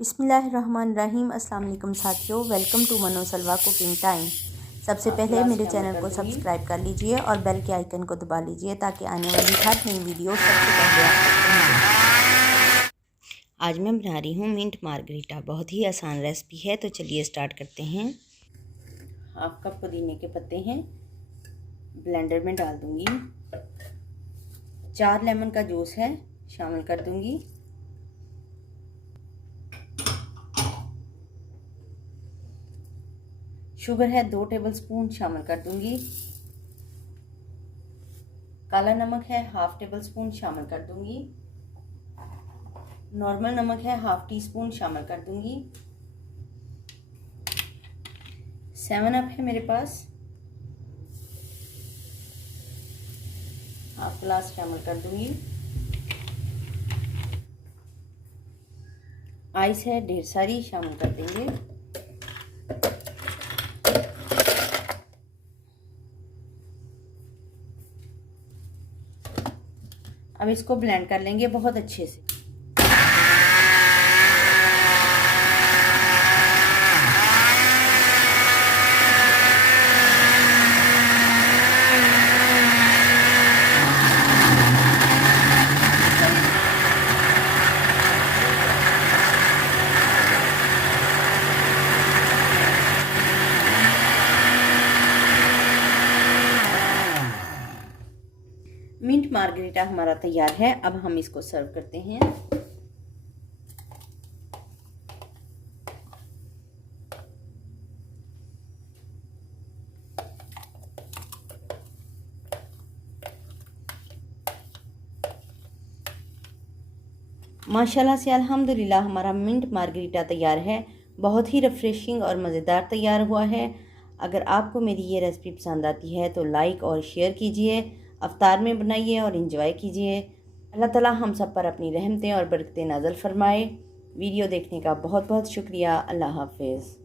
बिस्मिल्लाहिर्रहमानिर्रहीम। अस्सलाम वालेकुम साथियों, वेलकम टू मनो सलवा कुकिंग टाइम। सबसे पहले मेरे चैनल को सब्सक्राइब कर लीजिए और बेल के आइकन को दबा लीजिए ताकि आने वाली हर नई वीडियो सबसे पहले आप तक पहुंचे। आज मैं बना रही हूँ मिंट मार्गरीटा। बहुत ही आसान रेसिपी है, तो चलिए स्टार्ट करते हैं। हाफ कप पुदीने के पत्ते हैं, ब्लेंडर में डाल दूंगी। 4 लेमन का जूस है, शामिल कर दूंगी। शुगर है 2 टेबलस्पून, शामिल कर दूंगी। काला नमक है 1/2 टेबलस्पून, शामिल कर दूंगी। नॉर्मल नमक है 1/2 टीस्पून, शामिल कर दूंगी। 7 अप है मेरे पास, 1/2 गिलास शामिल कर दूंगी। आइस है ढेर सारी, शामिल कर देंगे। अब इसको ब्लेंड कर लेंगे बहुत अच्छे से। मिंट मार्गरीटा हमारा तैयार है। अब हम इसको सर्व करते हैं। माशाल्लाह से अल्हम्दुलिल्लाह हमारा मिंट मार्गरीटा तैयार है। बहुत ही रिफ्रेशिंग और मज़ेदार तैयार हुआ है। अगर आपको मेरी ये रेसिपी पसंद आती है तो लाइक और शेयर कीजिए, अफ्तार में बनाइए और इंजॉय कीजिए। अल्लाह ताला हम सब पर अपनी रहमतें और बरकतें नाज़िल फरमाए। वीडियो देखने का बहुत बहुत शुक्रिया। अल्लाह हाफ़िज़।